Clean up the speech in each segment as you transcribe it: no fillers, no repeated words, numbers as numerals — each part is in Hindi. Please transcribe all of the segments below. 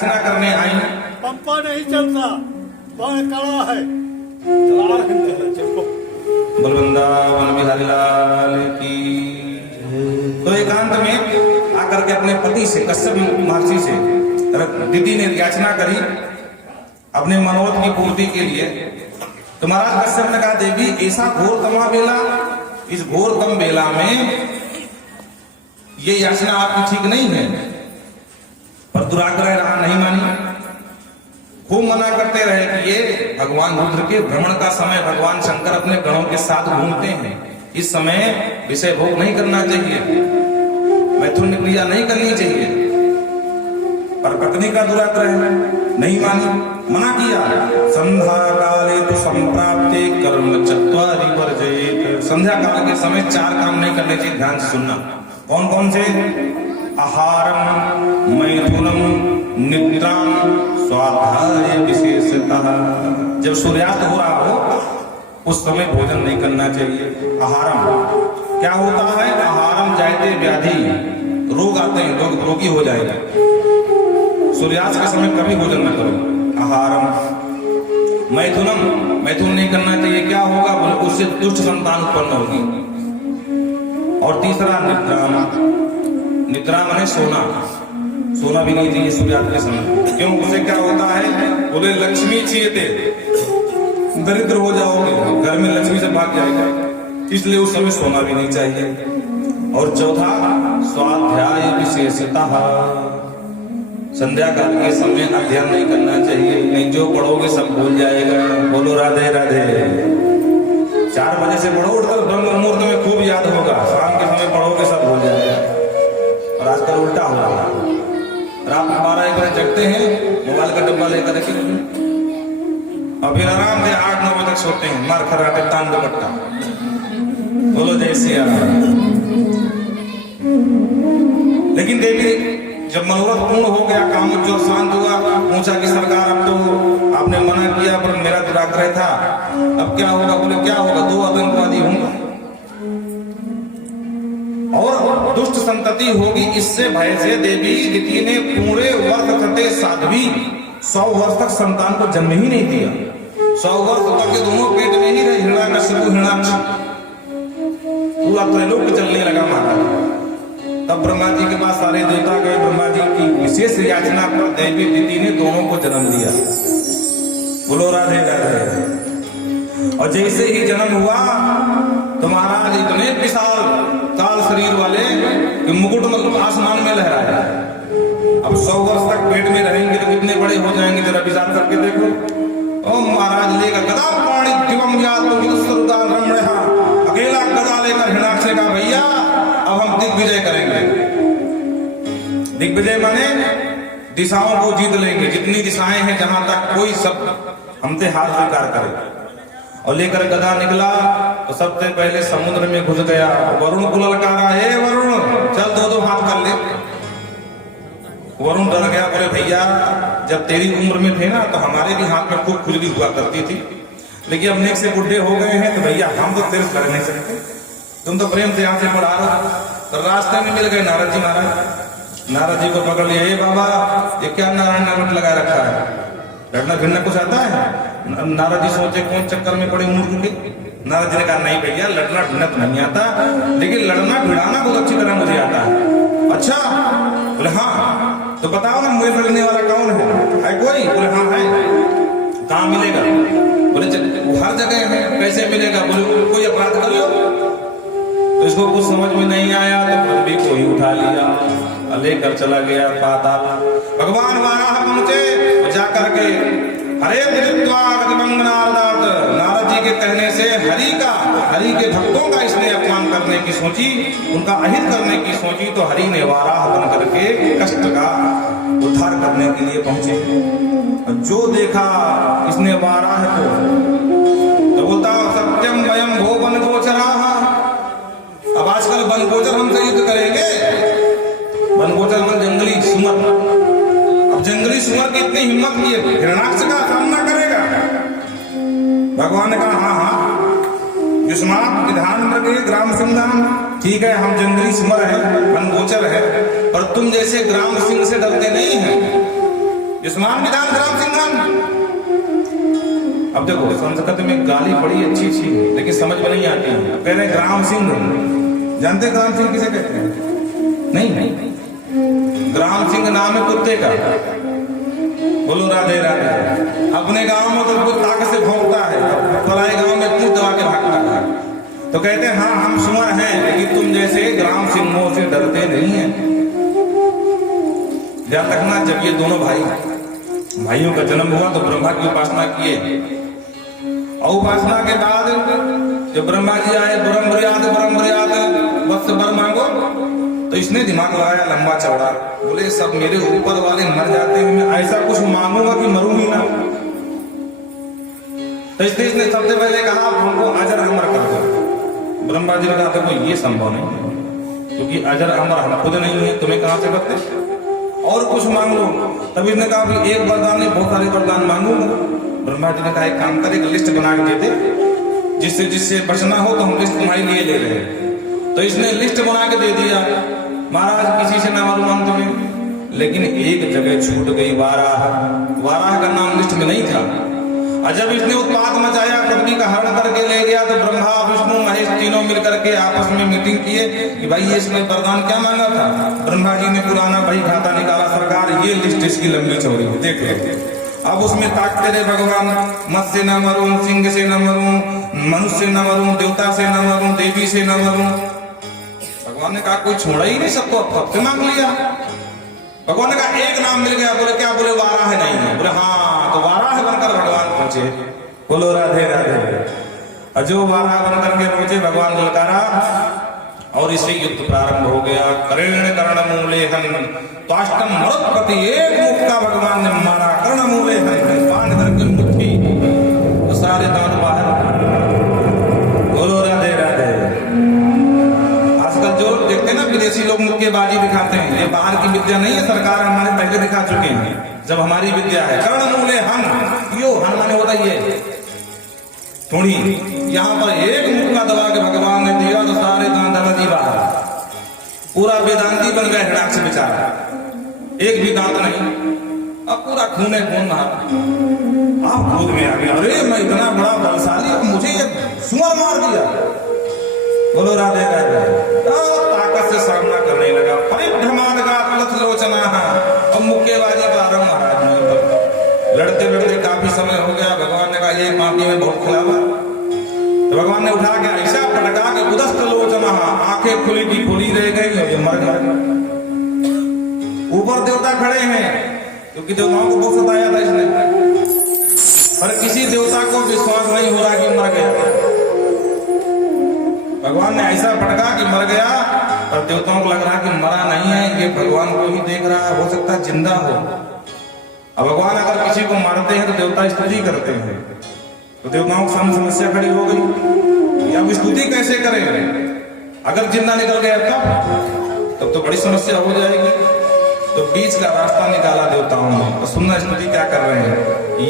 याचना करने आई। पंपा नहीं चलता, बाण कड़ा है। वृंदावन बिहारी लाल की। तो एकांत में आकर के अपने पति से, कश्यप महर्षि से दीदी ने याचना करी अपने मनोरथ की पूर्ति के लिए। तो महाराज कश्यप ने कहा, देवी ऐसा घोर तमा बेला, इस घोर तम बेला में ये याचना आपकी ठीक नहीं है। पर दुराग्रह रहा, नहीं मानी। खूब मना करते रहे कि ये भगवान रुद्र के भ्रमण का समय, भगवान शंकर अपने गणों के साथ घूमते हैं, इस समय विषय भोग नहीं करना चाहिए, मैथुन क्रिया नहीं करनी चाहिए। पर पत्नी का दुराग्रह नहीं मानी, मना किया। संध्या काले तो संप्राप्ते कर्म चत्वारि वर्जयेत्। संध्या काल के समय 4 काम नहीं करने चाहिए, ध्यान से सुनना। कौन कौन से? आहारम, मैथुनम, निद्राम, स्वाध्याय विशेषतः। जब सूर्यास्त हो रहा हो उस समय भोजन नहीं करना चाहिए। आहारम क्या होता है? आहारम जायते व्याधि, रोग आते हैं, लोग रोगी हो जाएगा। सूर्यास्त के समय कभी भोजन न करो। आहारम। मैथुनम, मैथुन नहीं करना चाहिए। क्या होगा? बोले उससे दुष्ट संतान उत्पन्न होगी। और तीसरा निद्राम, निद्रा माने सोना, सोना भी नहीं चाहिए सूर्यास्त के समय। क्यों? उससे क्या होता है? बोले लक्ष्मी छीयते, दरिद्र हो जाओगे, घर में लक्ष्मी से भाग जाएगा, इसलिए उस समय सोना भी नहीं चाहिए। और चौथा स्वाध्याय विशेषतः, संध्या काल के समय अध्ययन नहीं करना चाहिए, नहीं जो पढ़ोगे सब भूल जाएगा। बोलो राधे राधे। 4 बजे से पढ़ो, उठकर ब्रह्म मुहूर्त में खूब याद होगा, शाम के समय पढ़ोगे सब भूल जाएगा। और आजकल उल्टा हो रहा है, रात में 12-1 बजे जगते हैं, मोबाइल का डब्बा लेकर रखे और फिर आराम से 8-9 बजे तक सोते हैं, मार खराटे तान दुपट्टा। बोलो जय सिया राम। लेकिन देवी जब मनोरथ पूर्ण हो गया, काम जो शांत हुआ, पूछा कि सरकार अब तो आपने मना किया पर मेरा दुराग्रह था, अब क्या होगा? बोले क्या होगा? 2 आतंकवादी होंगे और दुष्ट संतति होगी, इससे भय से देवी दिति ने पूरे वर्ष तथे साध्वी 100 वर्ष तक संतान को जन्म ही नहीं दिया। 100 वर्ष तक के दोनों पेट में ही रहे, हिरण्याकश्यप हिरण्याक्ष। पूरा त्रैलोक्य चलने लगा महाराज। तब ब्रह्मा जी के पास सारे देवता गए, ब्रह्मा जी की विशेष याचना पर देवी दिति ने दोनों को जन्म दिया। बोलो राधे राधे। और जैसे ही जन्म हुआ तो महाराज इतने विशाल काल शरीर वाले कि मुकुट मतलब आसमान में लहराया। अब 100 वर्ष तक पेट में रहेंगे तो कितने बड़े हो जाएंगे, जरा विचार करके देखो। ओ महाराज लेगा गदा पाणी दिवम या तो विदुसुरदान रमणहा, अकेला गदा लेकर हिरण्याक्ष ने कहा, भैया अब हम दिग्विजय करेंगे। दिग्विजय माने दिशाओं को जीत लेंगे, जितनी दिशाएं हैं जहां तक कोई सब हमसे हार स्वीकार करे। और लेकर गदा निकला तो सबसे पहले समुद्र में घुस गया। वरुण को ललकारा, हे वरुण चल 2-2 हाथ कर ले। वरुण डर गया, बोले भैया जब तेरी उम्र में थे ना तो हमारे भी हाथ में खूब खुजली हुआ करती थी, लेकिन अब नेक से बुढ़े हो गए हैं तो भैया हम तो तेरे कर नहीं सकते, तुम तो प्रेम से यहाँ से पढ़ा रहे। तो रास्ते में मिल गए नारद जी महाराज। नारद जी को पकड़ लिया, हे बाबा ये क्या नारायण नारद लगा रखा है, लड़ना भिड़ना कुछ आता है? नारद जी सोचे कौन चक्कर में पड़े मूर्ख के। नारद जी ने कहा, नहीं भैया लड़ना भिड़ना तो नहीं आता, लेकिन लड़ना भिड़ाना बहुत अच्छी तरह मुझे आता है। अच्छा? बोले हाँ, तो बताओ ना मुझे लड़ने वाला कौन है कोई? बोले हाँ है। कहाँ मिलेगा? बोले हर जगह है। कैसे मिलेगा? बोले कोई अपराध कर लो। तो इसको कुछ समझ में नहीं आया तो पृथ्वी को ही उठा लिया, लेकर चला गया पाताल। भगवान वाराह पहुंचे, जाकर के हरे नारद जी के कहने से हरि के भक्तों का इसने अपमान करने की सोची, उनका अहित करने की सोची, तो हरि ने वाराह बन करके कष्ट का उद्धार करने के लिए पहुंचे। जो देखा इसने वाराह को तो बोलता, सत्यम वयम भो वन गोचराः। अब आजकल वन गोचर हमसे युद्ध करेंगे। वन गोचर में जंगली सुमर, अब जंगली सुमर की इतनी हिम्मत की है, हिरण्याक्ष का सामना करेगा? भगवान ने कहा हाँ हाँ, युष्मात् विधान रखे ग्राम सिंह। ठीक है हम जंगली सुमर हैं, वन गोचर है, पर तुम जैसे ग्राम सिंह से डरते नहीं हैं। विस्मान विधान ग्राम सिंघन। अब देखो संस्कृत में गाली बड़ी अच्छी अच्छी है लेकिन समझ में नहीं आती है। अब कह रहे हैं ग्राम सिंह, जानते हैं ग्राम सिंह किसे कहते हैं? नहीं, ग्राम सिंह नाम है कुत्ते का। बोलो राधे राधे। अपने गांव में तो कुछ ताकत से भौंकता है, पराए गांव में मुंह दबा के भागता है। तो कहते हैं हाँ हम सुअर हैं लेकिन तुम जैसे ग्राम सिंहों से डरते नहीं हैं। ध्यान रखना, जब ये दोनों भाइयों का जन्म हुआ तो ब्रह्मा की उपासना किए, और उपासना के बाद जब ब्रह्मा जी आए ब्रह्मर्याद वत्स वर मांगो, तो इसने दिमाग लगाया लंबा चौड़ा, बोले सब मेरे ऊपर वाले मर जाते हैं, मैं ऐसा कुछ मांगूंगा कि मरूं ही ना। तो इसने सबसे पहले कहा हमको अजर अमर कर दो। ब्रह्मा जी ने कहा देखो ये संभव नहीं, क्योंकि अजर अमर हम खुद नहीं है, तुम्हें कहां से करते, और कुछ मांग लो। तब इसने कहा कि एक वरदान नहीं बहुत सारे वरदान मांगूंगा। ब्रह्मा जी ने कहा एक काम कर, एक लिस्ट बना के दे दे, जिससे बचना हो तो हम लिस्ट तुम्हारे लिए ले रहे हैं। तो इसने लिस्ट बना के दे दिया। महाराज किसी से ना मालूम तुम्हें, लेकिन एक जगह छूट गई, वाराह का नाम लिस्ट में नहीं था। और जब इसने उत्पात मचाया, पत्नी का हरण करके ले गया, तो ब्रह्मा विष्णु महेश तीनों मिलकर के आपस में मीटिंग किए कि भाई ये इसने वरदान क्या मांगा था। ब्रह्मा जी ने पुराना भाई खाता निकाला, सरकार ये लिस्ट इसकी लंबी चौड़ी है, देख लो। अब उसमें ताकते रहे भगवान, मत्स्य से न मरूं, सिंह से न मरूं, मनुष्य से न मरूं, देवता से न मरूं, देवी से न मरूं। भगवान ने कहा कोई छोड़ा ही नहीं, सबको सबसे मांग लिया। भगवान ने कहा एक नाम मिल गया, बोले क्या, बोले वाराह नहीं है। बोले हाँ, तो वाराह बनकर भगवान पहुंचे। बोलो राधे राधे। और जो वाराह बनकर के पहुंचे, भगवान ललकारा और इसे युद्ध प्रारंभ हो गया। कर्ण कर्ण मूले हन त्वाष्टम मरुत्पति, एक मुख का भगवान ने मारा, कर्ण मूले हन, बाण करके मुट्ठी तो सारे दांत बाहर। बोलो राधे राधे। आजकल जो देखते हैं ना विदेशी लोग मुक्केबाजी दिखाते हैं, ये बाहर की विद्या नहीं है, सरकार हमारे पहले दिखा चुके हैं, जब हमारी विद्या है। कर्ण मूले हन, यो हन माने होता है थोड़ी, यहाँ पर एक मुक्का दबा के भगवान ने दिया तो सारे दांत नदी बाहर, पूरा वेदांती बन गया हिरणाक्ष बेचारा, एक भी दांत नहीं। अब पूरा खूने खून रहा, आप खुद में आ गया, अरे मैं इतना बड़ा बलशाली, अब मुझे ये सुअर मार दिया। बोलो राधे राधे। ताकत से सामना करने लगा, परिभ्रमाद का लोचना, अब मुक्केबाजी प्रारंभ महाराज में। लड़ते लड़ते काफी समय हो गया, भगवान ने कहा ये माफी में बहुत खिलावा। तो भगवान ने उठा के ऐसा पटका के उदस्त लोचना, आंखें खुली की खुली रह गई और ये मर गया। ऊपर देवता खड़े हैं, क्योंकि देवताओं को बहुत सताया था इसने, पर किसी देवता को विश्वास नहीं हो रहा कि मर गया। भगवान ने ऐसा पटका कि मर गया, पर देवताओं को लग रहा कि मरा नहीं है, ये भगवान को ही देख रहा है, हो सकता है जिंदा हो। अब भगवान अगर किसी को मारते हैं तो देवता स्तुति करते हैं, तो देवताओं के सामने समस्या खड़ी हो गई, अब स्तुति कैसे करें। अगर जिंदा निकल गया तब तो बड़ी समस्या हो जाएगी। तो बीच का रास्ता निकाला देवताओं ने। तो सुनना स्तुति क्या कर रहे हैं,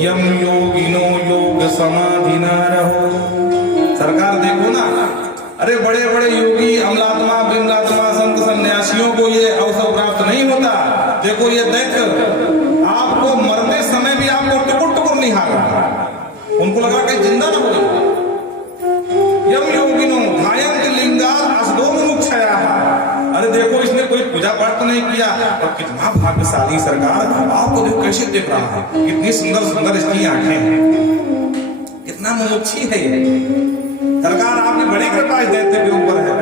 यम योगिनो योग समाधि न रहो। सरकार देखो ना, अरे बड़े बड़े योगी, अमलात्मा, बिमलात्मा, संत सन्यासियों को ये अवसर प्राप्त नहीं होता। देखो ये दैत्य आपको मरने समय भी आपको टुकुर टुकुर निहार रहा, उनको लगा कि जिंदा न हो। यम योगिनो धायंत लिंगार असदो मुमुक्षया। अरे देखो इसने कोई पूजा पाठ तो नहीं किया, और कितना भाग्यशाली सरकार, आपको देखो कैसे देख रहा है, कितनी सुंदर सुंदर इसकी आंखें हैं, कितना मुमुक्षी है ये सरकार, आपकी बड़ी कृपा इस दैत्य के ऊपर है।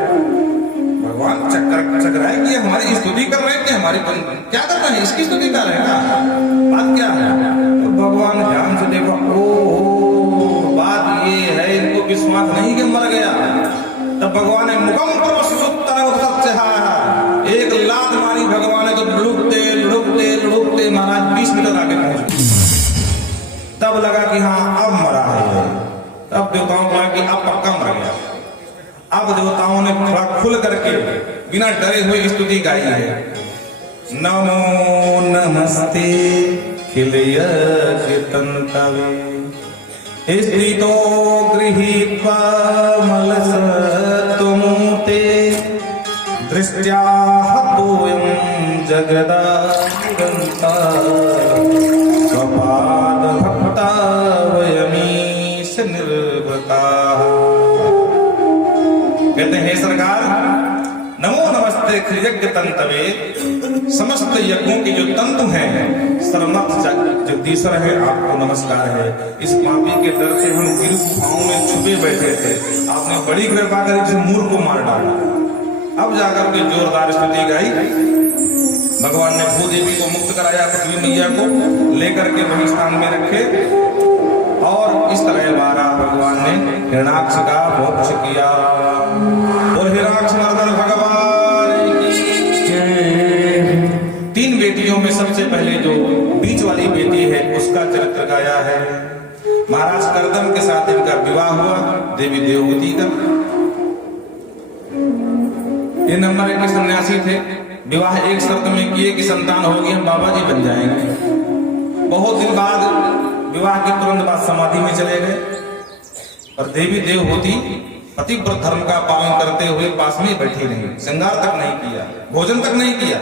भगवान चक्राए कि हमारी स्तुति कर रहे हैं कि हमारी क्या कर रहे हैं, इसकी स्तुति कर रहे हैं ना, बात क्या है। तो भगवान ध्यान से देखो, ओ बात ये है, इनको विश्वास नहीं कि मर गया। तब भगवान ने मुखम पर एक लात मारी, भगवान ने तो लुढ़कते लुढ़कते लुढ़कते महाराज 20 मीटर आगे पहुंच गए। तब लगा कि हाँ अब मरा है। तब देवताओं को लगा कि अब पक्का मर गया। अब देवताओं ने थोड़ा खुल करके बिना डरे हुए स्तुति गाई है, नमो नमस्ते खिलय कीर्तनतवे स्थितो गृहीत्वा मलसत्वमूते दृष्ट्या हतोऽयं जगदागन्ता शिखर यज्ञ तंतवे, समस्त यज्ञों के जो तंतु हैं, सर्वमर्थ जगदीश्वर है, आपको नमस्कार है। इस पापी के डर से हम गिर गुफाओं में छुपे बैठे थे, आपने बड़ी कृपा कर इस मूर्ख को मार डाला। अब जाकर के जोरदार स्तुति गाई। भगवान ने भूदेवी को मुक्त कराया, पृथ्वी मैया को लेकर के वही स्थान में रखे और इस तरह बारह भगवान ने हिरणाक्ष का मोक्ष किया। और हिरणाक्ष मर्दन भगवान की जय। 3 बेटियों में सबसे पहले जो बीच वाली बेटी है उसका चरित्र गाया है। महाराज कर्दम के साथ इनका विवाह हुआ देवी देवहूति का। ये नंबर 1 के सन्यासी थे। विवाह एक शर्त में किए कि संतान होगी हम बाबा जी बन जाएंगे। बहुत दिन बाद विवाह के तुरंत बाद समाधि में चले गए और देवी देवहूति पतिव्रत धर्म का पालन करते हुए पास में बैठी रही, श्रृंगार तक नहीं किया, भोजन तक नहीं किया।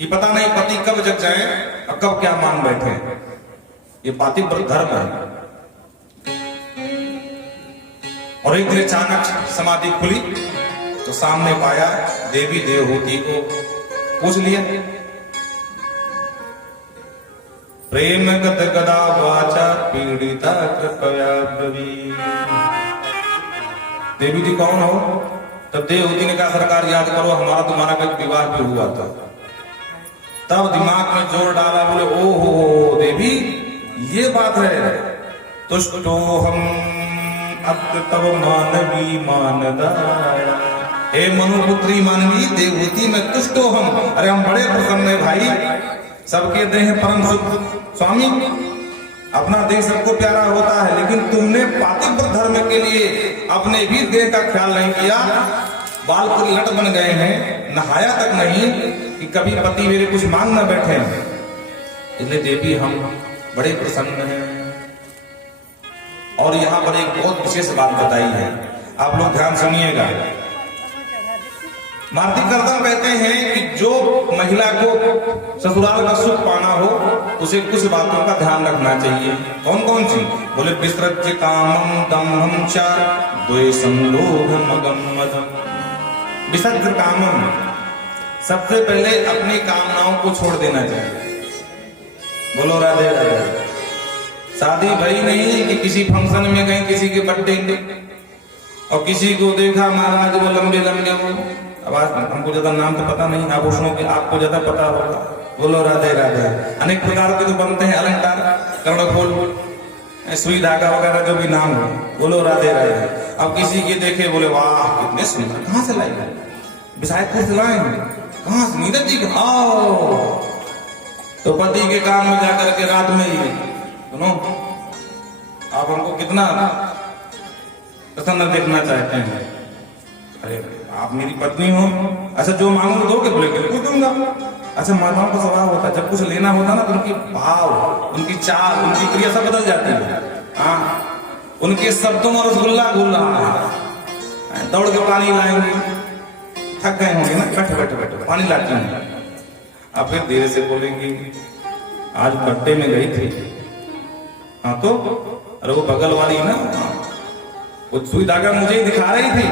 ये पता नहीं पति कब जग जाए और कब क्या मान बैठे। ये पतिव्रत धर्म है। और एक दिन अचानक समाधि खुली तो सामने पाया देवी देवहूति को। पूछ लिया, प्रेम गद गदा वाचा पीड़िता कृपया ब्रवीत। देवी जी कौन हो? तब देवहूति ने कहा सरकार याद करो हमारा तुम्हारा कल विवाह भी हुआ था। तब दिमाग में जोर डाला, बोले ओहो देवी ये बात है। तुष्टो हम अत्र तब मानवी मानदाया। हे मनुपुत्री मानवी देवहूति में तुष्टो हम, अरे हम बड़े प्रसन्न है भाई। सबके देह परम सुख स्वामी, अपना देह सबको प्यारा होता है, लेकिन तुमने पातिव्रत धर्म के लिए अपने भी देह का ख्याल नहीं किया। बाल पर लट बन गए हैं, नहाया तक नहीं कि कभी पति मेरे कुछ मांग न बैठे। इसलिए देवी हम बड़े प्रसन्न हैं। और यहाँ पर एक बहुत विशेष बात बताई है, आप लोग ध्यान सुनिएगा। मार्तिक कर्दम कहते हैं कि जो महिला को ससुराल का सुख पाना हो उसे कुछ बातों का ध्यान रखना चाहिए। कौन कौन सी? बोले विसृज्य कामं दम्भं च द्वेषं लोभं मदं। विसर्ज्य कामं, सबसे पहले अपनी कामनाओं को छोड़ देना चाहिए। बोलो राधे राधे। शादी भई नहीं कि किसी फंक्शन में गए, किसी के बर्थडे और किसी को देखा महाराज वो लंबे लंबे हो, अब हमको ज्यादा नाम तो पता नहीं, आभूषणों के आपको ज्यादा पता होगा। बोलो राधे राधे। अनेक प्रकार के तो बनते हैं अलंकार, कर्णफूल, सुई धागा वगैरह जो भी नाम हो। बोलो राधे राधे। अब किसी के देखे बोले वाह कितने सुंदर, कहाँ से लाई? विशायदपुर से लाए, कहाँ से? नीरज जी। आओ तो पति के काम में जाकर के रात में ही सुनो आप हमको कितना प्रसन्न देखना चाहते हैं। अरे आप मेरी पत्नी हो, अच्छा जो मांगो दोगे? बोले बिल्कुल दूंगा। अच्छा माताओं का स्वभाव होता है, जब कुछ लेना होता ना तो उनकी भाव, उनकी चाल, उनकी क्रिया सब बदल जाती है। हाँ, उनके शब्दों में रसगुल्ला घुल रहा है, दौड़ के पानी लाएंगे, थक गए होंगे ना, बैठे बैठे बैठे पानी लाती हैं। अब फिर धीरे से बोलेंगी आज बर्थडे में गई थी। हाँ तो अरे वो बगल वाली ना, वो सुई धागा मुझे ही दिखा रही थी,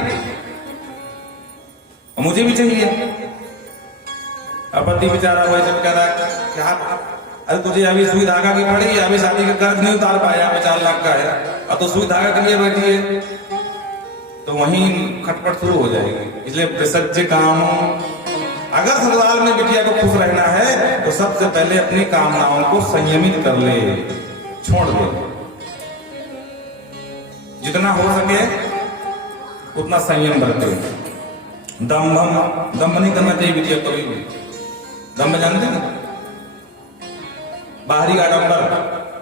मुझे भी चाहिए। अपति बेचारा वही सब कह रहा है क्या, अरे तुझे अभी सुई धागा की पड़ी है, अभी शादी का कर्ज नहीं उतार पाया, 4 लाख का है, और तो सुई धागा के लिए बैठी है, तो वहीं खटपट शुरू हो जाएगी। इसलिए विसर्ज्य काम, अगर ससुराल में बिटिया को खुश रहना है तो सबसे पहले अपनी कामनाओं को संयमित कर ले, छोड़ दे। जितना हो सके उतना संयम बरते। दम्भ नहीं करना चाहिए बिटिया कभी भी। दम्भ जानते हैं, बाहरी आडंबर,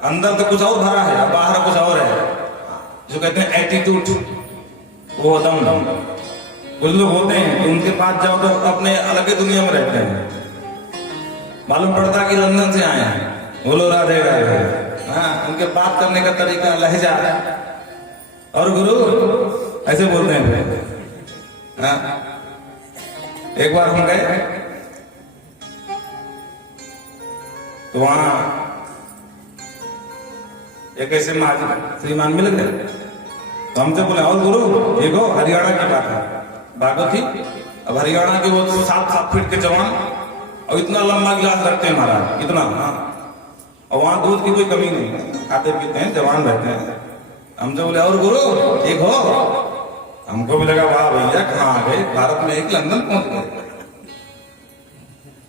अंदर तो कुछ और भरा है, बाहर कुछ और है, जो कहते हैं एटीट्यूड, वो दम्भ। कुछ लोग होते हैं कि उनके पास जाओ तो अपने अलग ही दुनिया में रहते हैं, मालूम पड़ता कि लंदन से आए हैं। बोलो राधे राधे। हाँ, उनके बात करने का तरीका, लहजा, और गुरु ऐसे बोलते हैं। हाँ, एक बार हम गए तो वहां एक ऐसे श्रीमान मिल गए, तो हमसे बोले और गुरु देखो हरियाणा की बात है, भागो थी अब हरियाणा के वो 7-7 फीट के जवान और इतना लंबा गिलास रखते हैं महाराज, इतना। हाँ, और वहां दूध की कोई कमी नहीं, खाते पीते हैं, जवान रहते हैं। हम जो बोले और गुरु ठीक हो, हमको भी लगा वाह भैया कहाँ आ गए, भारत में एक लंदन पहुंच गए।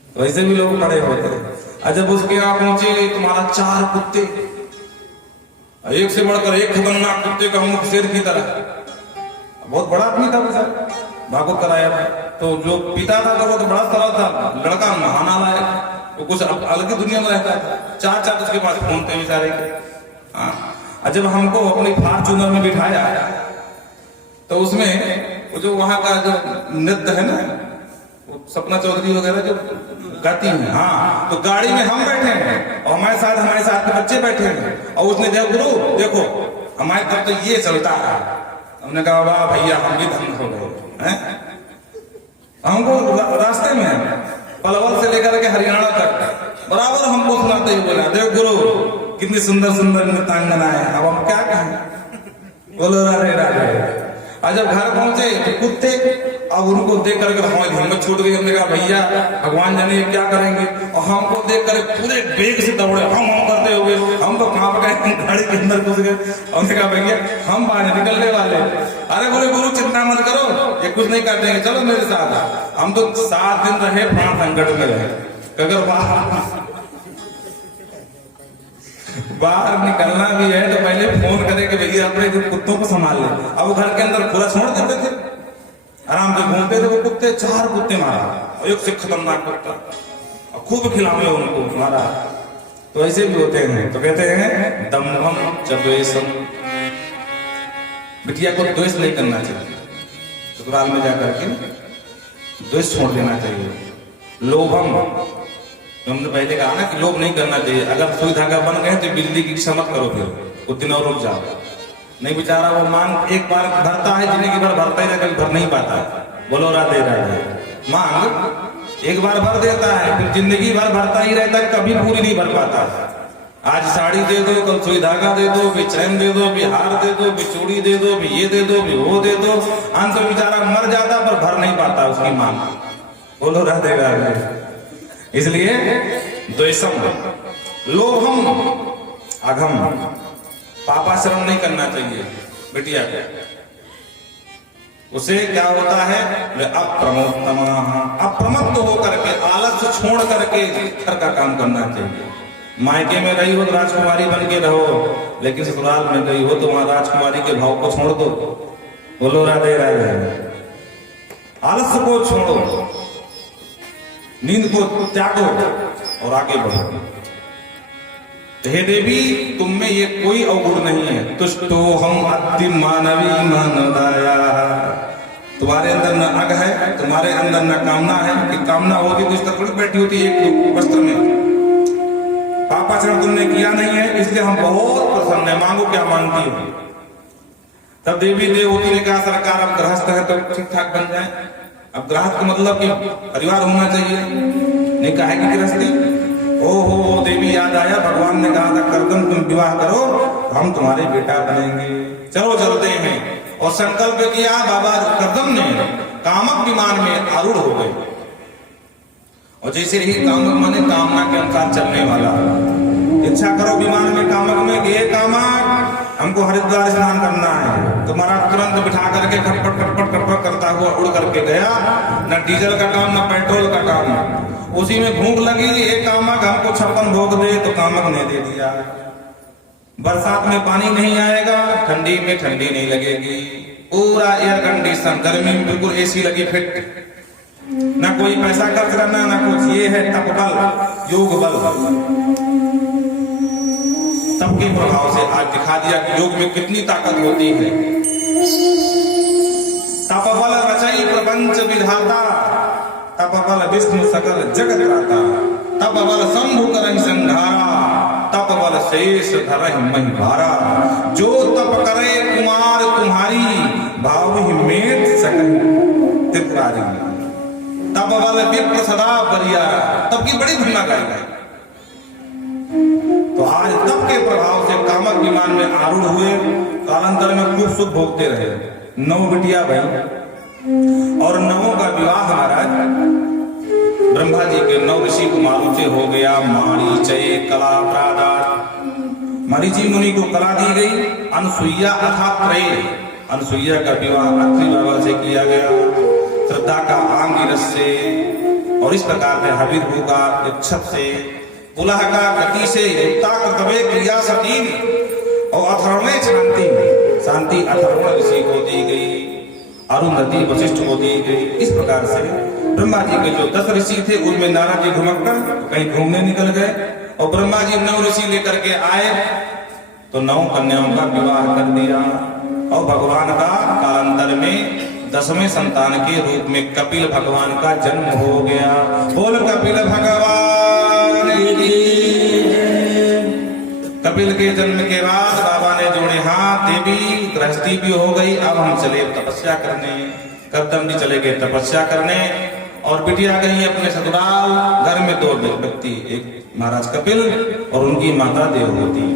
तो ऐसे भी लोग बड़े होते हैं। जब उसके यहाँ पहुंचे तुम्हारा 4 कुत्ते, एक से बढ़कर एक खतरनाक कुत्ते का मुख शेर की तरह, बहुत बड़ा आदमी था सर, भागवत कराया था। तो जो पिता था वो तो बड़ा सरल था, लड़का नहाना लायक, वो कुछ अलग ही दुनिया में रहता था। 4 उसके पास फोन थे बेचारे के। हाँ, जब हमको अपनी फॉर्च्यूनर में बिठाया तो उसमें वो जो वहां का जो नृत्य है ना, वो सपना चौधरी वगैरह जो गाती हैं, हाँ, तो गाड़ी में हम बैठे हैं और हमारे साथ के बच्चे बैठे हैं। और उसने देखो गुरु देखो हमारे तब तो ये चलता है। हमने कहा वाह भैया हम भी धन हो गए हैं। हमको रास्ते में पलवल से लेकर के हरियाणा तक बराबर हमको सुनाते ही बोला देख गुरु कितनी सुंदर सुंदर नृत्यांगना है। अब हम क्या कहें, बोलो राधे राधे। और जब घर पहुंचे तो कुत्ते, अब उनको देख करके हमारी हिम्मत छूट गई। हमने कहा भैया भगवान जाने क्या करेंगे, और हमको देख कर पूरे बेग से दौड़े, हम करते हुए हम तो कहाँ पर गए, गाड़ी के अंदर घुस गए। हमने कहा भैया हम बाहर निकलने वाले। अरे बोले गुरु चिंता मत करो, ये कुछ नहीं कर देंगे, चलो मेरे साथ। हम तो 7 दिन रहे, प्राण संकट में रहे। अगर बाहर निकलना भी है तो पहले फोन करे कि भैया अपने कुत्तों को संभाल ले। अब घर के अंदर खुला छोड़ देते थे, आराम से घूमते थे वो कुत्ते। 4 कुत्ते मारा, एक से खतरनाक कुत्ता, और खूब खिलावे उनको मारा। तो ऐसे भी होते हैं। तो कहते हैं दम्भम च द्वेषम, बिटिया को द्वेष नहीं करना चाहिए, ससुराल में जाकर के द्वेष छोड़ देना चाहिए। लोभम, हमने पहले कहा ना कि लोभ नहीं करना चाहिए। अगर सुई धागा बन गए तो बिजली की इच्छा मत करो, फिर कुछ दिन और रुक जाओ। नहीं बेचारा वो मांग एक बार भरता है, जिंदगी भर भरता ही कभी भर नहीं पाता है। बोलो राधे राधे। मांग एक बार भर देता है, फिर जिंदगी भर भरता ही रहता है, कभी पूरी नहीं भर पाता है। आज साड़ी दे दो, कल सुई धागा दे दो, भी चैन दे दो, भी हार दे दो, भी चूड़ी दे दो, भी ये दे दो, भी वो दे दो। अंत में बेचारा मर जाता पर भर नहीं पाता उसकी मांग। बोलो राधे राधे। इसलिए द्वेषम, लोभम, अघम, पापाश्रम नहीं करना चाहिए बिटिया को। उसे क्या होता है, अप्रमत्त होकर के, आलस्य छोड़ करके घर का काम करना चाहिए। मायके में रही हो तो राजकुमारी बन के रहो, लेकिन ससुराल में रही हो तो वहां राजकुमारी के भाव को छोड़ दो। बोलो राधे राधे। आलस्य को छोड़ो, नींद को त्यागो और आगे बढ़ो। हे देवी तुम में ये कोई अवगुण नहीं है। तुष्टो हम अति मानवी मानदाया, तुम्हारे अंदर न अग है, तुम्हारे अंदर न कामना है। कि कामना होती तो इस तरह थोड़ी बैठी होती एक वस्त्र में। पापाचरण तुमने किया नहीं है, इसलिए हम बहुत प्रसन्न है, मांगो क्या मांगती हो। तब देवी देवहूति ने कहा सरकार अब गृहस्थ है तो ठीक ठाक बन जाए। अब गृहस्थ का मतलब कि परिवार होना चाहिए, नहीं कहा कि गृहस्थी। ओहो देवी याद आया, भगवान ने कहा था करदम तुम विवाह करो, हम तुम्हारे बेटा बनेंगे, चलो चलते हैं। और संकल्प किया, बाबा करदम ने कामक विमान में आरूढ़ हो गए। और जैसे ही कामक माने कामना के अनुसार चलने वाला, इच्छा करो विमान में कामक में गए, कामक हमको हरिद्वार स्नान करना है, तुम्हारा तुरंत बिठा करके खटपट खटपट खटपट करता हुआ उड़ करके गया। न डीजल का काम न पेट्रोल का काम। उसी में भूख लगी, एक कामक हमको 56 भोग दे, तो कामक ने दे दिया। बरसात में पानी नहीं आएगा, ठंडी में ठंडी नहीं लगेगी, पूरा एयर कंडीशन, गर्मी में बिल्कुल एसी लगी फिट। ना कोई पैसा खर्च करना, ना कुछ। ये है तप बल, योग बल। तप के प्रभाव से आज दिखा दिया कि योग में कितनी ताकत होती है। तप बल रचई प्रपंच विधाता, तप बल विष्णु सकल जगत राता, तप बल शंभु करहि संघारा, तप बल शेष धरहि महि भारा। जो तप करे कुमार तुम्हारी, भाव ही मेट सकहि त्रिपुरारी। तप बल विप्र सदा बरियारा, तब की बड़ी महिमा गाई। तो आज तप के प्रभाव से कामक विमान में आरूढ़ हुए, कालांतर में खूब सुख भोगते रहे। 9 बिटिया भाई, और नवों का विवाह महाराज ब्रह्मा जी के 9 ऋषि कुमारों से हो गया। मारीचय कला प्रादार, मरीचि मुनि को कला दी गई। अनसुईया अथा त्रय, अनसुईया का विवाह अत्रि बाबा से किया गया। श्रद्धा का आंगिरस से, और इस प्रकार से हविर्भू का इच्छत से, पुलह का गति से, युक्ता कर्तव्य क्रिया सती, और अथर्वणे शांति, शांति अथर्वण ऋषि को दी गई। अरुंधति वशिष्ठ को दी गई। इस प्रकार से ब्रह्मा जी के जो 10 ऋषि थे उनमें नारद जी घुमक्कर कहीं घूमने निकल गए, और ब्रह्मा जी 9 ऋषि लेकर के आए तो 9 कन्याओं का विवाह कर दिया। और भगवान का कालांतर में 10वें संतान के रूप में कपिल भगवान का जन्म हो गया। बोल कपिल भगवान की। कपिल के जन्म के बाद बाबा ने जोड़े हाथ, देवी गृहस्थी भी हो गई। अब हम चले तपस्या करने, करदम जी चले गए तपस्या करने, और बिटिया गई अपने ससुराल। घर में 2 व्यक्ति, एक महाराज कपिल और उनकी माता देवहूति।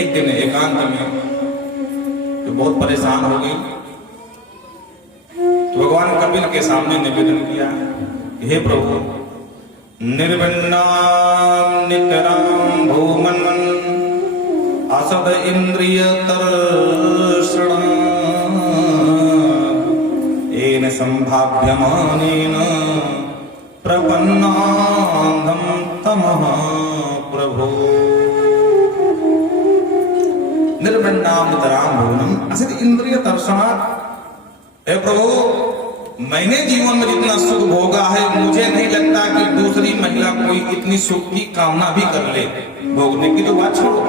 एक दिन एकांत में तो बहुत परेशान हो गई, तो भगवान कपिल के सामने निवेदन किया, हे प्रभु, निर्विण्णां नितरां भूमन् असद इंद्रिय तर्षणं येन संभाव्यमानेन प्रपन्नांधं तमः प्रभो। निर्विण्णां नितरां भूमन् असद इंद्रिय तर्षणात्, हे प्रभु, मैंने जीवन में जितना सुख भोगा है, मुझे नहीं लगता कि दूसरी महिला कोई इतनी सुख की कामना भी कर ले। भोगने की तो बात छोड़ो,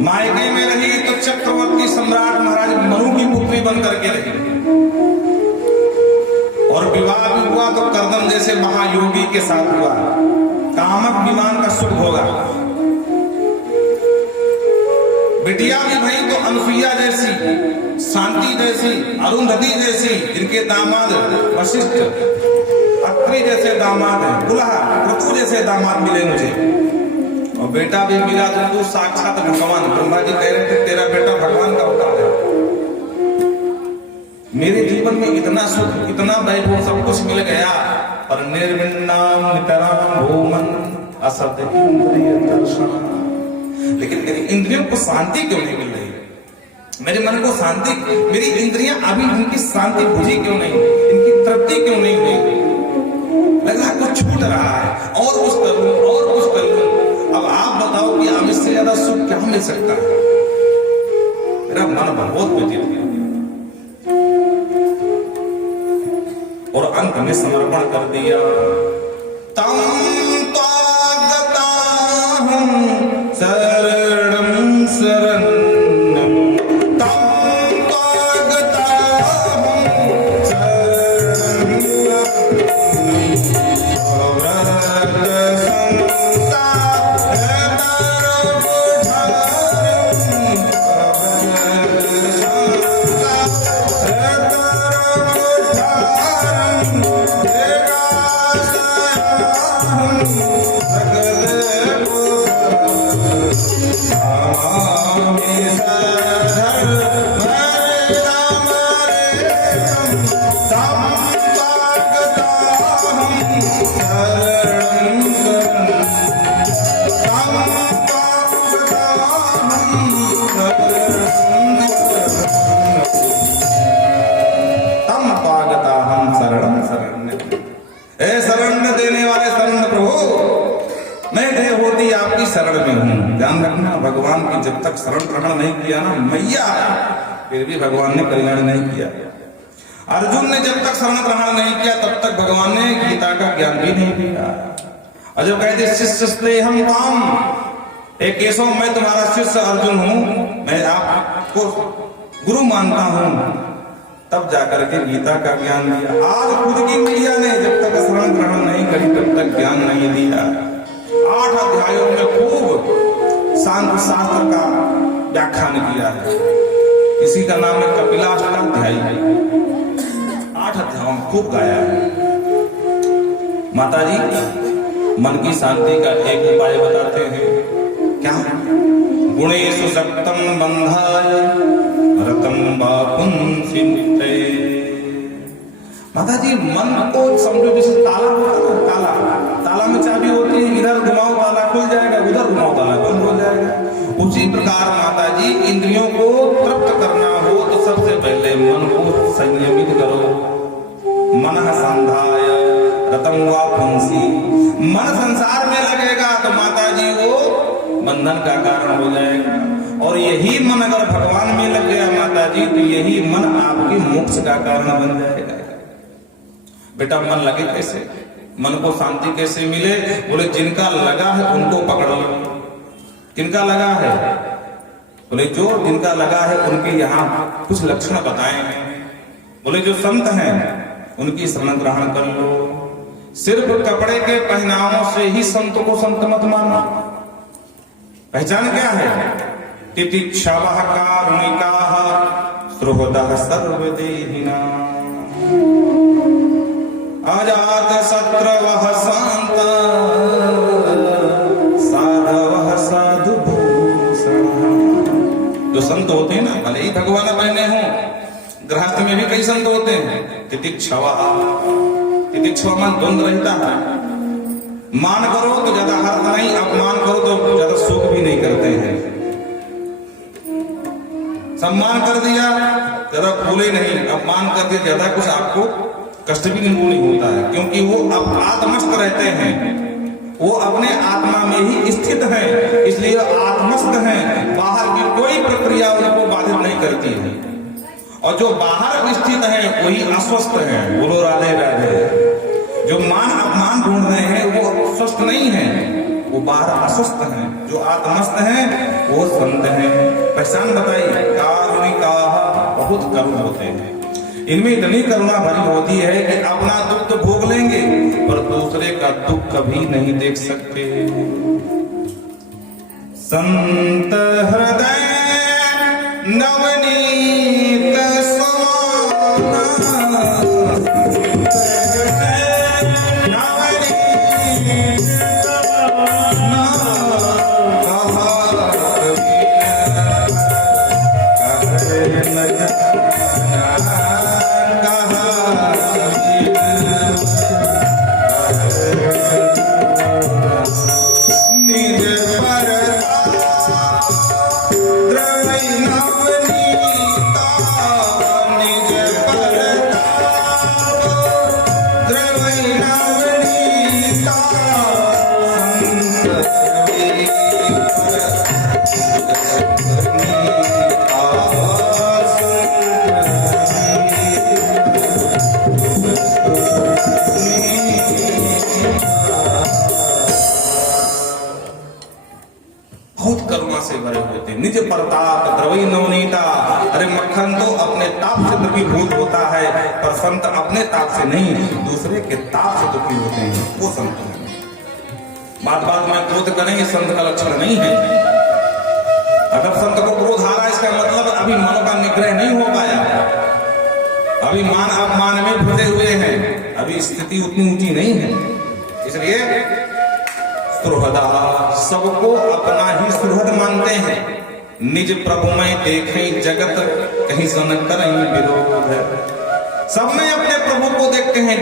मायके में रही तो चक्रवर्ती सम्राट महाराज मनु की पुत्री बन करके रही, और विवाह भी हुआ तो कर्दम जैसे महायोगी के साथ हुआ। कामक विमान का सुख भोगा। बिटिया भी भई तो अनसुईया जैसी, शांति जैसी, अरुंधति जैसी, जिनके दामाद वशिष्ठ, अत्रि जैसे दामाद है, पुलह पृथु जैसे दामाद मिले मुझे। और बेटा भी मिला तो तू साक्षात भगवान। ब्रह्मा जी कह रहे थे तेरा बेटा भगवान का अवतार है। मेरे जीवन में इतना सुख, इतना वैभव, सब कुछ मिल गया, और निर्विण्णां नितरां भूमन् असद इंद्रिय तर्षणं। लेकिन मेरी इंद्रियों को शांति क्यों नहीं मिल रही? मेरे मन को शांति, मेरी इंद्रियां अभी इनकी शांति बुझी क्यों नहीं, इनकी तृप्ति क्यों नहीं हुई? लगा कुछ छूट रहा है, और कुछ करूं, और कुछ करूं। अब आप बताओ कि अब इससे ज्यादा सुख क्या मिल सकता है? मेरा मन बहुत व्यतीत गया, और अंत में समर्पण कर दिया। तम शरणं शरणं तं त्वागताहं शरणं शरण में हूं। ध्यान रखना, भगवान की जब तक शरण ग्रहण नहीं किया ना, मैया फिर भी भगवान ने कल्याण नहीं किया। अर्जुन ने जब तक शरण ग्रहण नहीं किया तब तक भगवान ने गीता का ज्ञान भी नहीं दिया। और जब कहते शिष्य हम ताम, एक केशव, मैं तुम्हारा शिष्य अर्जुन हूं, मैं आपको गुरु मानता हूं, तब जाकर के गीता का ज्ञान दिया। आज खुद की मैया ने जब तक शरण ग्रहण नहीं करी तब तक ज्ञान नहीं दिया। 8 अध्यायों में खूब शांति शास्त्र का व्याख्यान किया है। इसी का नाम है कपिलाष्टाध्यायी। 8 अध्यायों में खूब गाया है। माता जी मन की शांति का एक उपाय बताते हैं। क्या? गुणेषु सक्तं बंधाय रत रतम वा पुंसि मुक्ते। माता जी मन को समझो जैसे ताला होता है ना, ताला ताला में चाबी होती है, इधर घुमाओ ताला खुल जाएगा, उधर घुमाओ ताला बंद हो जाएगा। उसी प्रकार माता जी इंद्रियों को तृप्त करना हो तो सबसे पहले मन को संयमित करो। मन संधाय रतम वा पुंसि। मन संसार में लगेगा तो माता जी वो बंधन का कारण हो जाएगा, और यही मन अगर भगवान में लग गया माता जी तो यही मन आपके मोक्ष का कारण बन जाएगा। बेटा मन लगे कैसे, मन को शांति कैसे मिले? बोले जिनका लगा है उनको पकड़ो। किनका लगा है? बोले जो जिनका लगा है उनके यहाँ कुछ लक्षण बताए हैं। बोले जो संत हैं उनकी शरण ग्रहण कर लो। सिर्फ कपड़े के पहनावों से ही संत को संत मत मानो। पहचान क्या है? तितिक्षवः कारुणिकाः सुहृदः सर्वदेहिनाः अजात शत्रवः शान्ता साधवः साधुभूषणः। जो संत होते हैं ना, भले ही भगवान बने हों, गृहस्थ में भी कई संत होते हैं। तितिक्षवः, तितिक्षव मन द्वंद्व रहता है। मान करो तो ज्यादा हर्ष नहीं, अपमान करो तो ज्यादा सुख भी नहीं करते हैं। सम्मान कर दिया ज्यादा फूले नहीं, अपमान कर दिया ज्यादा कुछ आपको कष्ट भी नहीं होता है, क्योंकि वो अब आत्मस्थ रहते हैं, वो अपने आत्मा में ही स्थित हैं, इसलिए आत्मस्थ हैं। बाहर की कोई प्रक्रिया उनको बाधित नहीं करती है, और जो बाहर स्थित हैं वही अस्वस्थ हैं। बोलो राधे राधे। जो मान अपमान ढूंढ रहे हैं वो स्वस्थ नहीं है, वो बाहर अस्वस्थ हैं। जो आत्मस्थ हैं वो संत हैं। पहचान बताइए, कारुणिकाः बहुत करुण होते हैं। इनमें इतनी करुणा भरी होती है कि अपना दुख तो भोग लेंगे पर दूसरे का दुख कभी नहीं देख सकते। संत हृदय नवनीत समाना निज प्रताप द्रवई नवनीता। अरे मक्खन तो अपने ताप से द्रवीभूत होता है, पर संत अपने ताप से नहीं, दूसरे के ताप से दुखी होते हैं, वो संत है। बात बात में क्रोध करें ये संत का लक्षण नहीं है। अगर संत को क्रोध आ रहा है इसका मतलब अभी मन का निग्रह नहीं हो पाया, अभी मान अपमान में फंसे हुए हैं, अभी स्थिति उतनी ऊंची नहीं है। इसलिए सुहृदा, सबको अपना ही सुहृद मानते हैं। निज प्रभु में देखें जगत कहीं सन करें विरोध। सब में अपने प्रभु को देखते हैं,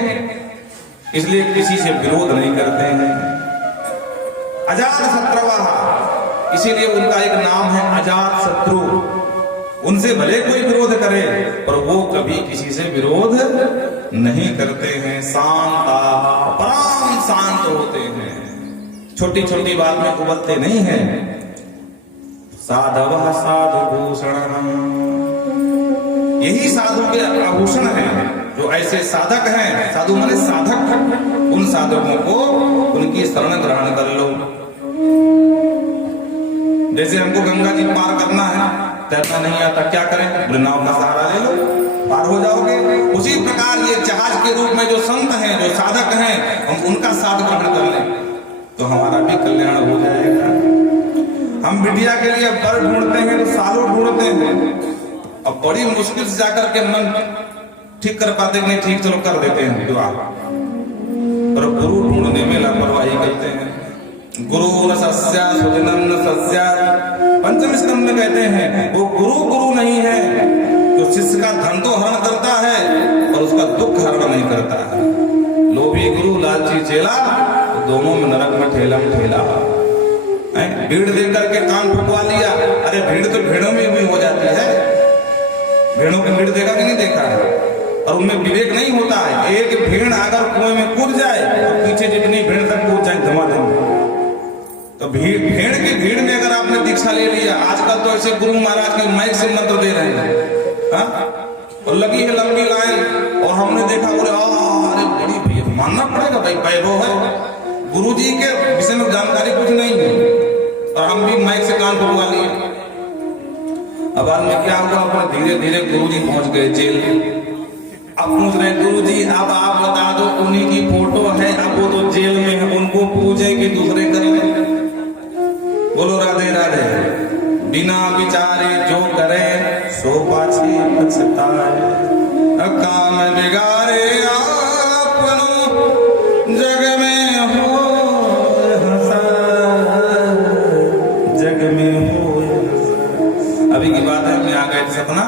इसलिए किसी से विरोध नहीं करते हैं। अजात शत्रुवः, इसीलिए उनका एक नाम है अजात शत्रु। उनसे भले कोई विरोध करे पर वो कभी किसी से विरोध नहीं करते हैं। शांता, परम शांत होते हैं, छोटी छोटी बात में उबलते नहीं हैं। साधवः साधुभूषणः, यही साधु के आभूषण हैं। जो ऐसे साधक हैं, साधु माने साधक, उन साधकों को उनकी शरण ग्रहण कर लो। जैसे हमको गंगा जी पार करना है, तैरना नहीं आता, क्या करें? बोले नाव का सहारा ले लो, पार हो जाओगे। उसी प्रकार ये जहाज के रूप में जो संत हैं, जो साधक हैं, हम उनका साथ ग्रहण कर लें तो हमारा भी कल्याण हो जाएगा। हम बिटिया के लिए वर ढूंढते हैं तो सालों ढूंढते हैं, अब बड़ी मुश्किल से जाकर के मन ठीक कर पाते नहीं, ठीक चलो कर देते हैं विवाह, पर गुरु ढूंढने में लापरवाही करते हैं। गुरु न सस्या सुजनम न सस्या, पंचम स्कंद में कहते हैं वो गुरु गुरु नहीं है, जो शिष्य का धन तो हरण करता है और उसका दुख हरण नहीं करता है। लोभी गुरु लालची चेला, तो दोनों में नरक में ठेलम ठेला। भीड़ देख करके कान फुकवा लिया। अरे भीड़ तो भेड़ों में भी हो जाती है। भेड़ों की भीड़ देखा कि नहीं देखा है? और उनमें विवेक नहीं होता है। एक भेड़ अगर कुएं में कूद जाए तो पीछे जितनी भेड़ तक कूद जाए धमाधम। तो भेड़ की भीड़ में अगर आपने दीक्षा ले लिया, आजकल तो ऐसे गुरु महाराज के माइक से मंत्र दे रहे हैं, हाँ? और लगी है लंबी लाइन, और हमने देखा बोले अरे बड़ी भैया मानना पड़ेगा भाई, वैभव है। गुरुजी के विषय में जानकारी कुछ नहीं है और हम भी माइक से कान फुकवा लिए। अब बाद में क्या हुआ, अपने धीरे धीरे गुरुजी पहुंच गए जेल। अब पूछ रहे गुरुजी अब आप बता दो, उन्हीं की फोटो है, अब वो तो जेल में है, उनको पूजे कि दूसरे कर ले? बोलो राधे राधे। बिना विचारे जो करे सो पाछी पछताए, काम बिगाड़े आपनो जग में हो हंसा, जग में हो। अभी की बात है, मैं आ गए थे सपना,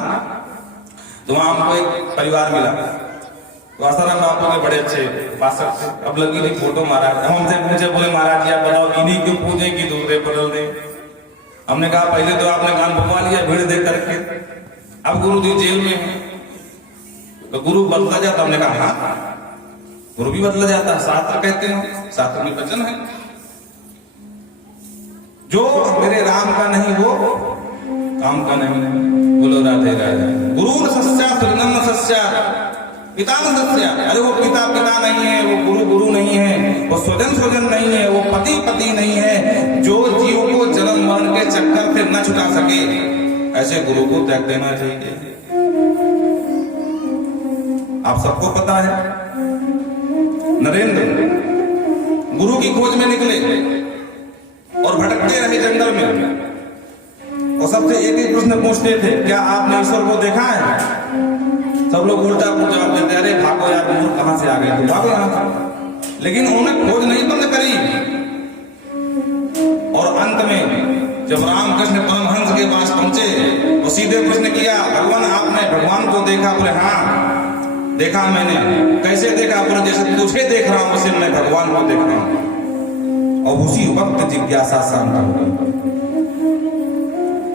तो वहां हमको एक परिवार मिला। आसाराम बापू के बड़े अच्छे पासक थे। अब लगी थी फोटो महाराज, हमसे पूछे, बोले महाराज जी आप बताओ इन्हीं क्यों पूजे कि दूसरे बदल दे? हमने कहा पहले तो आपने कान फुकवा लिया भीड़ देख करके, अब गुरु जी जेल में है तो गुरु बदला जाता। हमने कहा हाँ गुरु भी बदला जाता है, शास्त्र कहते हैं, शास्त्र में वचन है, जो मेरे राम का नहीं वो काम का नहीं। बोलो राधे राधे। गुरु सस्या सुनम सस्या पिता न सस्या। अरे वो पिता पिता नहीं है, वो गुरु गुरु नहीं है, वो स्वजन स्वजन नहीं है, वो पति पति नहीं है। जो जीव को जन्म मरण के चक्कर से न छुटा सके, ऐसे गुरु को त्याग देना चाहिए। आप सबको पता है, नरेंद्र गुरु की खोज में निकले और भटकते रहे जंगल में, और सबसे एक ही प्रश्न पूछते थे, क्या आपने ईश्वर को देखा है? सब लोग उल्टा पुल्टा जवाब देते, अरे भागो यार, मूर्ख कहां से आ गए, तो भागो यहां से। लेकिन उन्होंने खोज नहीं बंद करी। और अंत में जब रामकृष्ण परमहंस के पास पहुंचे तो सीधे प्रश्न किया, भगवान आपने भगवान को देखा? बोले हाँ देखा मैंने। कैसे देखा? बोले जैसे तुझे देख रहा हूं वैसे मैं भगवान को देख रहा हूं। और उसी वक्त जिज्ञासा शांत हो गई,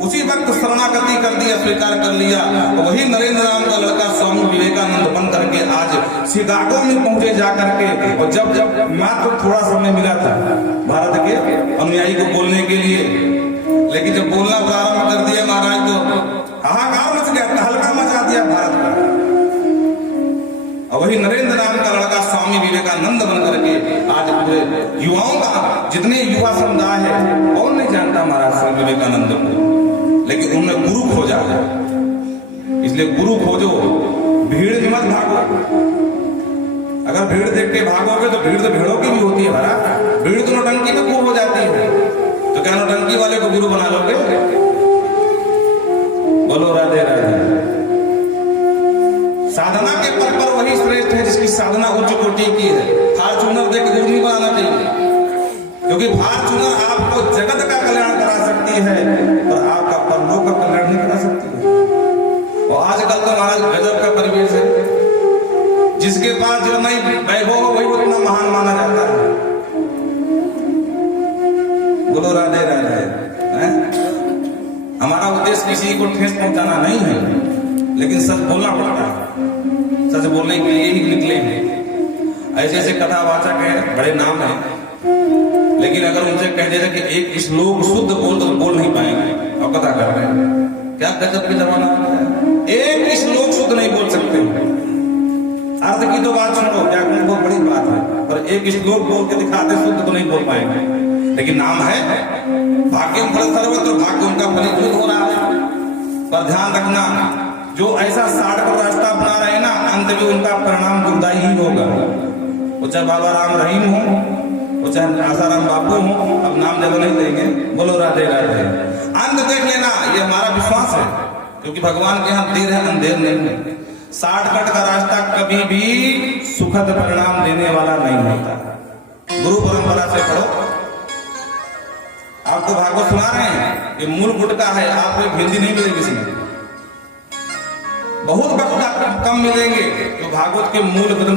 उसी वक्त शरणागति कर दिया, स्वीकार कर लिया। वही नरेंद्र नाम का लड़का स्वामी विवेकानंद बन करके आज शिकागो में पहुंचे जा करके। और जब जब मात्र थोड़ा समय मिला था भारत के अनुयायी को बोलने के लिए, लेकिन जब बोलना प्रारंभ कर दिया महाराज तो हाहाकार मच गया, तहलका मचा दिया भारत का। और वही नरेंद्र नाम का लड़का स्वामी विवेकानंद बन करके आज पूरे युवाओं का, जितने युवा समुदाय है, कौन नहीं जानता महाराज स्वामी विवेकानंद को, लेकिन उन्होंने गुरु खोजा है। इसलिए गुरु खोजो, भीड़ में मत भागो। अगर भीड़ देख के भागोगे तो भीड़ तो भेड़ों की भी होती है भरा। भीड़ तो नौटंकी में खूब हो जाती है, तो क्या नौटंकी वाले को गुरु बना लोगे? बोलो राधे राधे। साधना के पद पर वही श्रेष्ठ है जिसकी साधना उच्च कोटि की है। फॉर्च्यूनर देख गुरु नहीं बनाना चाहिए, क्योंकि फॉर्च्यूनर आपको जगत का कल्याण करा सकती है और आपका परलोक का कल्याण नहीं करा सकती है। और आजकल तो महाराज गजब का परिवेश है, जिसके पास जो नहीं वैभव हो वही उतना महान माना जाता है। बोलो राधे राधे। हमारा उद्देश्य किसी को ठेस पहुंचाना नहीं है, लेकिन सच बोलना पड़ता है। सच बोलने के लिए ही निकले हैं। ऐसे ऐसे कथावाचक हैं, बड़े नाम हैं, लेकिन अगर उनसे कह देते कि एक श्लोक शुद्ध बोल तो बोल नहीं पाएंगे। और कथा कर रहे हैं, क्या गजब की जमाना है। एक श्लोक शुद्ध नहीं बोल सकते। अर्थ की तो बात छोड़ो, क्या बहुत बड़ी बात है, पर एक श्लोक बोल के दिखाते शुद्ध तो नहीं बोल पाएंगे। लेकिन नाम है, भाग्यम फल सर्वत्र, भाग्य उनका फलीभूत हो रहा है। पर ध्यान रखना, जो ऐसा शॉर्टकट रास्ता अपना रहे ना, अंत में उनका परिणाम दुखदायी ही होगा। वो चाहे बाबा राम रहीम हो, वो चाहे आसाराम बापू हो, अब नाम जब नहीं देंगे। बोलो राधे राधे। अंत देख लेना, ये हमारा विश्वास है, क्योंकि भगवान के यहाँ देर है अंधेर नहीं है। शॉर्टकट का रास्ता कभी भी सुखद परिणाम देने वाला नहीं होता। गुरु परंपरा से पढ़ो। आपको भागवत सुना रहे हैं, ये मूल गुटका है, आपको हिंदी नहीं मिलेगी किसी में। बहुत वक्त कम मिलेंगे जो भागवत के मूल ग्रंथ